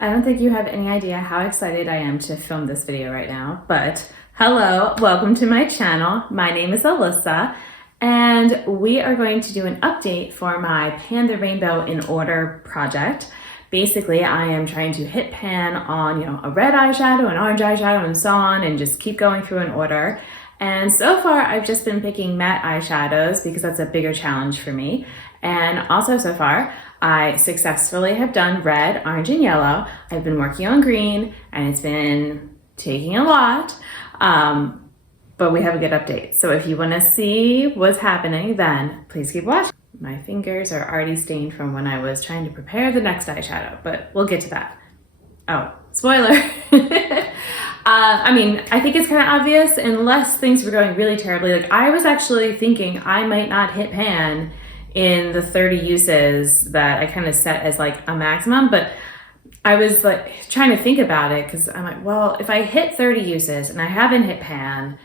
I don't think you have any idea how excited I am to film this video right now, but hello, welcome to my channel. My name is Alyssa, and we are going to do an update for my Pan the Rainbow in Order project. Basically, I am trying to hit pan on, a red eyeshadow, an orange eyeshadow, and so on, and just keep going through in order. And so far, I've just been picking matte eyeshadows because that's a bigger challenge for me. And also so far, I successfully have done red, orange, and yellow. I've been working on green, and it's been taking a lot, but we have a good update. So if you want to see what's happening, then please keep watching. My fingers are already stained from when I was trying to prepare the next eyeshadow, but we'll get to that. Oh, spoiler. I think it's kind of obvious unless things were going really terribly. Like, I was actually thinking I might not hit pan in the 30 uses that I kind of set as like a maximum, but I was like trying to think about it because I'm like, well, if I hit 30 uses and I haven't hit pan,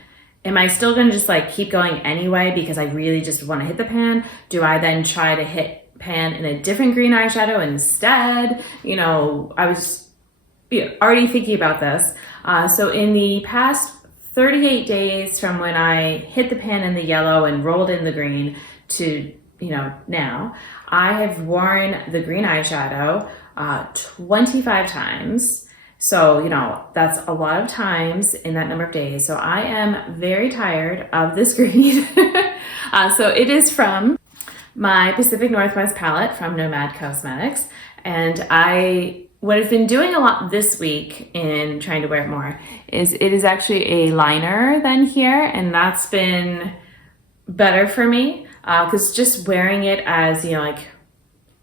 am I still going to just like keep going anyway because I really just want to hit the pan? Do I then try to hit pan in a different green eyeshadow instead? I was already thinking about this. So in the past 38 days from when I hit the pan in the yellow and rolled in the green to now, I have worn the green eyeshadow 25 times. So, that's a lot of times in that number of days. So I am very tired of this green. So it is from my Pacific Northwest palette from Nomad Cosmetics. And what I've been doing a lot this week in trying to wear it more is it is actually a liner than here. And that's been better for me. Because just wearing it as,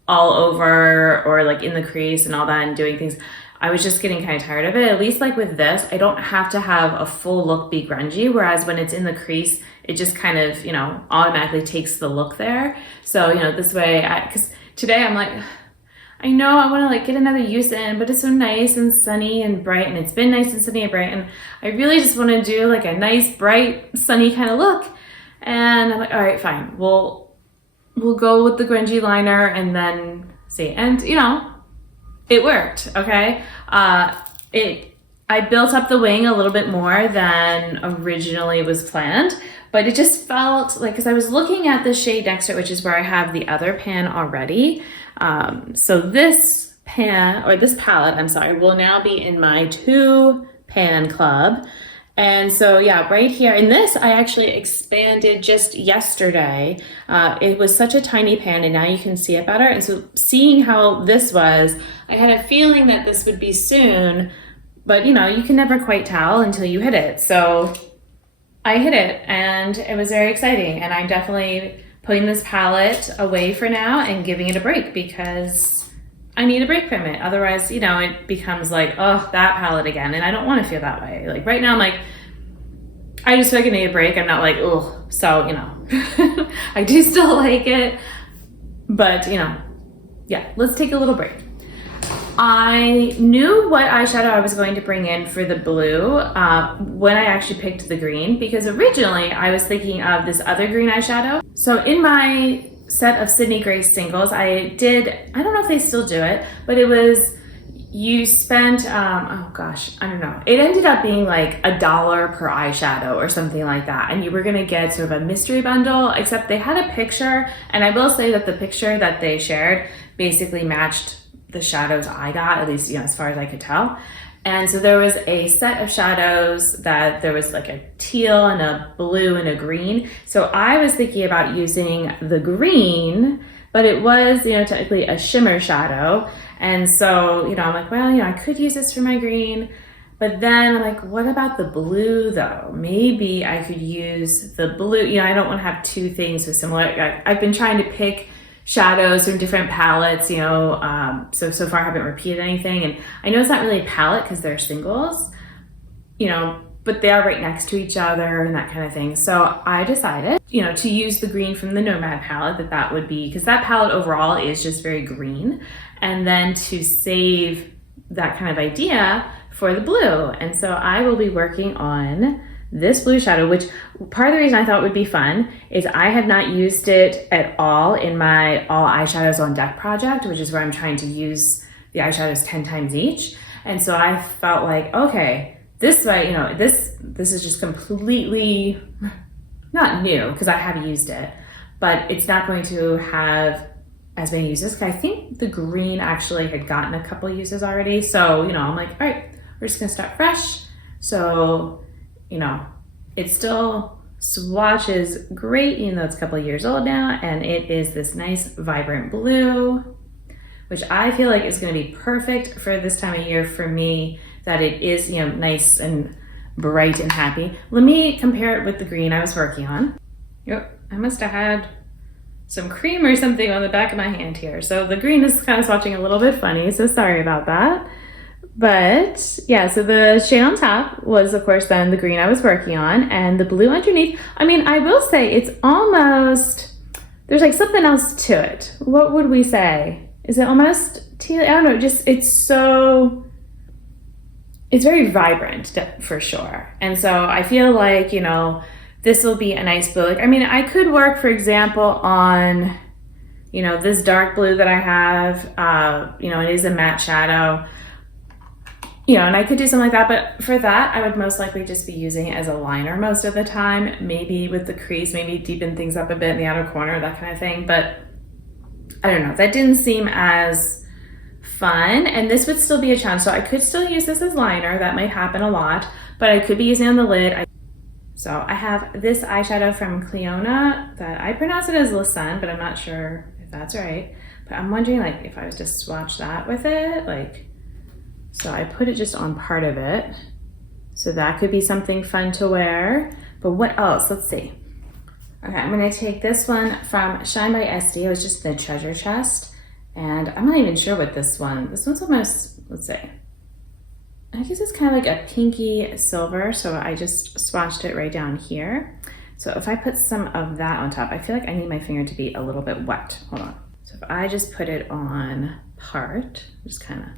all over or like in the crease and all that and doing things, I was just getting kind of tired of it. At least like with this, I don't have to have a full look be grungy, whereas when it's in the crease, it just kind of, automatically takes the look there. So, this way, because today I'm like, I know I want to like get another use in, but it's so nice and sunny and bright, and it's been nice and sunny and bright, and I really just want to do like a nice, bright, sunny kind of look. And I'm like, all right, fine. We'll go with the grungy liner and then see. And it worked. Okay. I built up the wing a little bit more than originally was planned, but it just felt like, because I was looking at the shade next to it, which is where I have the other pan already. So this pan, or this palette, I'm sorry, will now be in my 2-pan club. And so, yeah, right here in this, I actually expanded just yesterday. It was such a tiny pan, and now you can see it better. And so seeing how this was, I had a feeling that this would be soon, but you can never quite tell until you hit it. So I hit it, and it was very exciting. And I'm definitely putting this palette away for now and giving it a break because I need a break from it. Otherwise, it becomes like, oh, that palette again. And I don't want to feel that way. Like right now, I'm like, I just feel like I need a break. I'm not like, oh, so, I do still like it. But, yeah, let's take a little break. I knew what eyeshadow I was going to bring in for the blue when I actually picked the green, because originally I was thinking of this other green eyeshadow. So in my set of Sydney Grace singles, I don't know if they still do it, but it was, you spent, oh gosh, I don't know. It ended up being like $1 per eyeshadow or something like that. And you were gonna get sort of a mystery bundle, except they had a picture. And I will say that the picture that they shared basically matched the shadows I got, at least, as far as I could tell. And so there was a set of shadows that there was like a teal and a blue and a green. So I was thinking about using the green, but it was, technically a shimmer shadow. And so, I'm like, well, I could use this for my green, but then I'm like, what about the blue though? Maybe I could use the blue. I don't want to have two things so similar. I've been trying to pick shadows from different palettes, so far I haven't repeated anything. And I know it's not really a palette because they're singles, but they are right next to each other and that kind of thing. So I decided, to use the green from the Nomad palette, that would be, because that palette overall is just very green. And then to save that kind of idea for the blue. And so I will be working on this blue shadow, which part of the reason I thought would be fun is I have not used it at all in my all eyeshadows on deck project, which is where I'm trying to use the eyeshadows 10 times each. And so I felt like, okay, this way, you know, this is just completely not new because I have used it, but it's not going to have as many uses. I think the green actually had gotten a couple uses already. So, you know, I'm like, all right, we're just gonna start fresh. So, you know, it still swatches great, even though it's a couple of years old now, and it is this nice vibrant blue, which I feel like is going to be perfect for this time of year for me, that it is, you know, nice and bright and happy. Let me compare it with the green I was working on. Yep, I must have had some cream or something on the back of my hand here. So the green is kind of swatching a little bit funny, so sorry about that. But yeah, so the shade on top was, of course, then the green I was working on, and the blue underneath. I mean, I will say it's almost, there's like something else to it. What would we say? Is it almost teal? I don't know, just it's very vibrant for sure. And so I feel like, you know, this will be a nice blue. Like, I mean, I could work, for example, on, you know, this dark blue that I have, you know, it is a matte shadow. You know, and I could do something like that, but for that, I would most likely just be using it as a liner most of the time, maybe with the crease, maybe deepen things up a bit in the outer corner, that kind of thing. But I don't know, that didn't seem as fun, and this would still be a challenge. So I could still use this as liner, that might happen a lot, but I could be using it on the lid. So I have this eyeshadow from Clionadh that I pronounce it as Le Sun, but I'm not sure if that's right. But I'm wondering, like, if I was to swatch that with it, like, so I put it just on part of it. So that could be something fun to wear. But what else? Let's see. Okay, I'm gonna take this one from Shine by SD. It was just the treasure chest. And I'm not even sure what this one's almost, let's see. I guess it's kind of like a pinky silver. So I just swatched it right down here. So if I put some of that on top, I feel like I need my finger to be a little bit wet. Hold on. So if I just put it on part, just kind of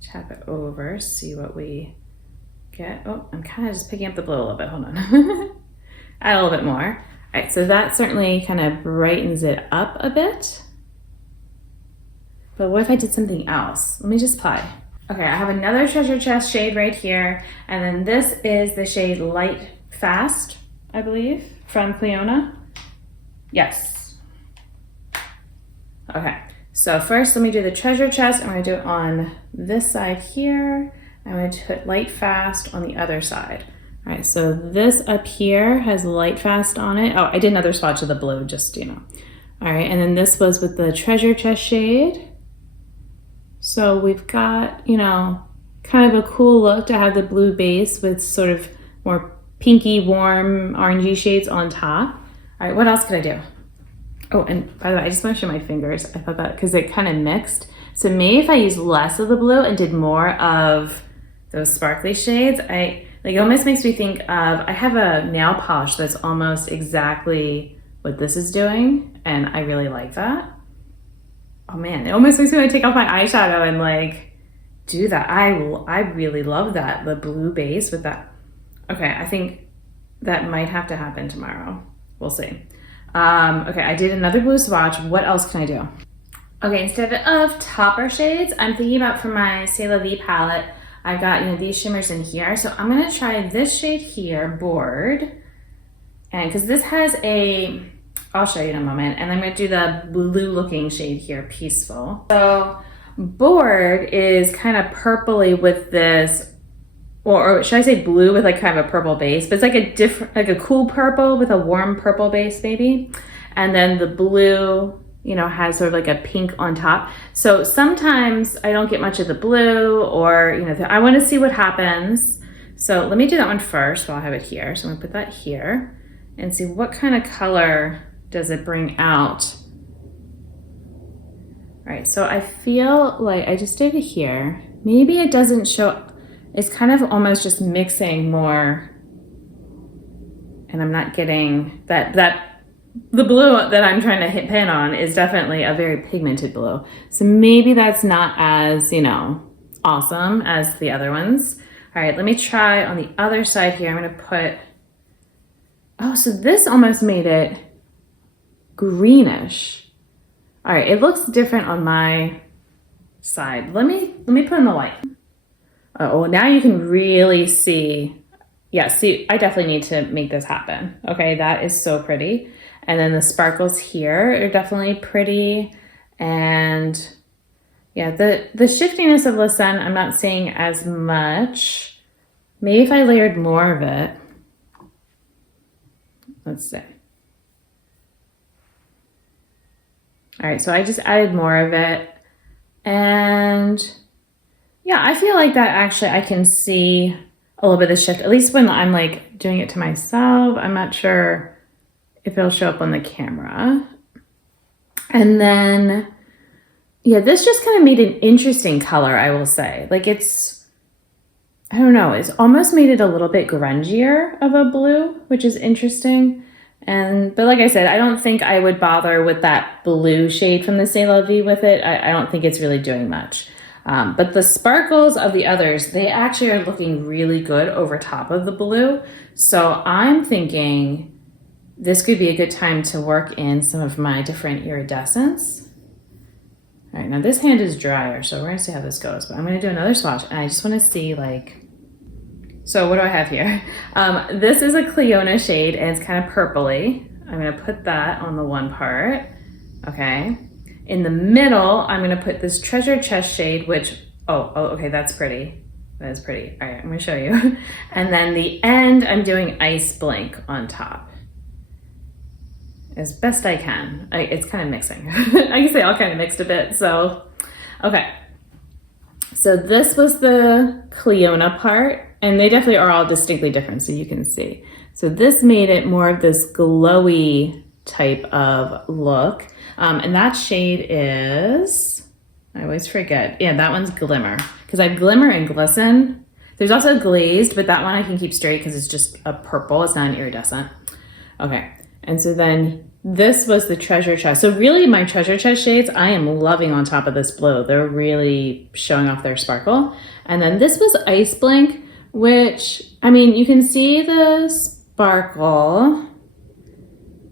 tap it over, see what we get. Oh, I'm kind of just picking up the blue a little bit. Hold on. Add a little bit more. All right, so that certainly kind of brightens it up a bit. But what if I did something else? Let me just play. Okay, I have another treasure chest shade right here, and then this is the shade Light Fast, I believe, from Clionadh. Yes. Okay. So first, let me do the treasure chest. I'm going to do it on this side here. I'm going to put Light Fast on the other side. All right, so this up here has Light Fast on it. Oh, I did another swatch of the blue, just, you know. All right, and then this was with the treasure chest shade. So we've got, you know, kind of a cool look to have the blue base with sort of more pinky, warm, orangey shades on top. All right, what else could I do? Oh, and by the way, I just want to show my fingers. I thought that because it kind of mixed. So maybe if I used less of the blue and did more of those sparkly shades, it almost makes me think of, I have a nail polish that's almost exactly what this is doing, and I really like that. Oh man, it almost makes me want to take off my eyeshadow and like do that. I really love that, the blue base with that. Okay, I think that might have to happen tomorrow. We'll see. Okay, I did another blue swatch. What else can I do? Okay, instead of topper shades, I'm thinking about for my C'est La Vie palette, I've got, you know, these shimmers in here. So I'm gonna try this shade here, Bored. And because this has a, I'll show you in a moment. And I'm gonna do the blue looking shade here, Peaceful. So Bored is kind of purpley with this, or should I say blue with like kind of a purple base, but it's like a different, like a cool purple with a warm purple base maybe. And then the blue, you know, has sort of like a pink on top. So sometimes I don't get much of the blue, or, you know, I want to see what happens. So let me do that one first while I have it here. So I'm gonna put that here and see what kind of color does it bring out. All right, so I feel like I just did it here. Maybe it doesn't show. It's kind of almost just mixing more, and I'm not getting that the blue that I'm trying to hit pin on is definitely a very pigmented blue. So maybe that's not as, you know, awesome as the other ones. All right, let me try on the other side here. I'm gonna put, oh, so this almost made it greenish. All right, it looks different on my side. Let me put in the light. Oh, now you can really see. Yeah, see, I definitely need to make this happen. Okay, that is so pretty. And then the sparkles here are definitely pretty. And yeah, the shiftiness of the sun, I'm not seeing as much. Maybe if I layered more of it. Let's see. All right, so I just added more of it. And yeah, I feel like that actually I can see a little bit of the shift, at least when I'm like doing it to myself. I'm not sure if it'll show up on the camera. And then, yeah, this just kind of made an interesting color, I will say. Like I don't know, it's almost made it a little bit grungier of a blue, which is interesting. But like I said, I don't think I would bother with that blue shade from the C'est La Vie with it. I don't think it's really doing much. But the sparkles of the others, they actually are looking really good over top of the blue. So I'm thinking this could be a good time to work in some of my different iridescents. All right, now this hand is drier, so we're gonna see how this goes. But I'm gonna do another swatch, and I just wanna see so what do I have here? This is a Clionadh shade, and it's kind of purpley. I'm gonna put that on the one part, okay? In the middle, I'm gonna put this Treasure Chest shade, which, okay, that's pretty. That is pretty. All right, I'm gonna show you. And then the end, I'm doing Ice Blink on top. As best I can. It's kind of mixing. I can say all kind of mixed a bit, so, okay. So this was the Clionadh part, and they definitely are all distinctly different, so you can see. So this made it more of this glowy type of look. And that shade is, I always forget. Yeah, that one's Glimmer. Because I have Glimmer and Glisten. There's also Glazed, but that one I can keep straight because it's just a purple. It's not an iridescent. Okay, and so then this was the Treasure Chest. So really my Treasure Chest shades, I am loving on top of this blue. They're really showing off their sparkle. And then this was Ice Blink, which, I mean, you can see the sparkle,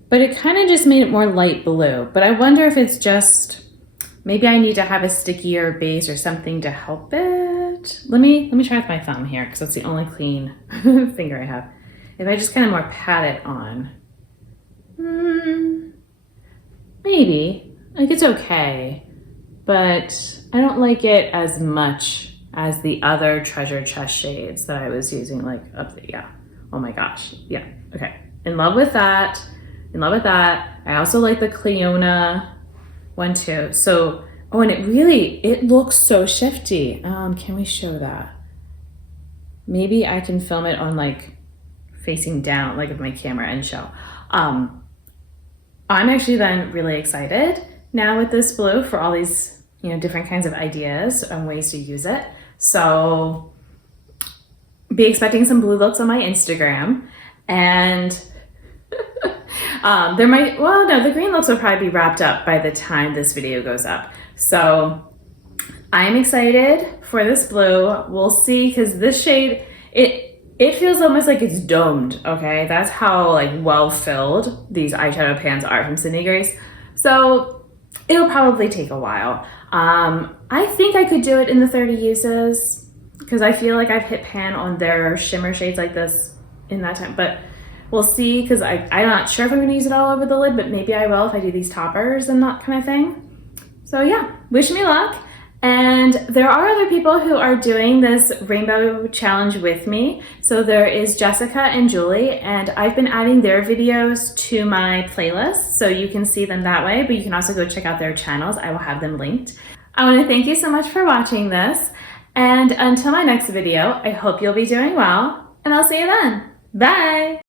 but it kind of just made it more light blue. But I wonder if it's just, maybe I need to have a stickier base or something to help it. Let me try with my thumb here, because that's the only clean finger I have. If I just kind of more pat it on. Maybe. Like, it's okay. But I don't like it as much as the other Treasure Chest shades that I was using, like up there. Yeah. Oh my gosh. Yeah. Okay. In love with that. In love with that. I also like the Clionadh one too. So, oh, and it looks so shifty. Can we show that? Maybe I can film it on like facing down, like with my camera and show. I'm actually then really excited now with this blue for all these, different kinds of ideas and ways to use it. So be expecting some blue looks on my Instagram, and the green looks will probably be wrapped up by the time this video goes up. So I'm excited for this blue. We'll see, because this shade, it feels almost like it's domed, okay? That's how well filled these eyeshadow pans are from Sydney Grace. So it'll probably take a while. I think I could do it in the 30 uses, because I feel like I've hit pan on their shimmer shades like this in that time, but we'll see, because I'm not sure if I'm gonna use it all over the lid, but maybe I will if I do these toppers and that kind of thing. So yeah, wish me luck. And there are other people who are doing this rainbow challenge with me. So there is Jessica and Julie, and I've been adding their videos to my playlist, so you can see them that way, but you can also go check out their channels. I will have them linked. I want to thank you so much for watching this, and until my next video, I hope you'll be doing well, and I'll see you then. Bye!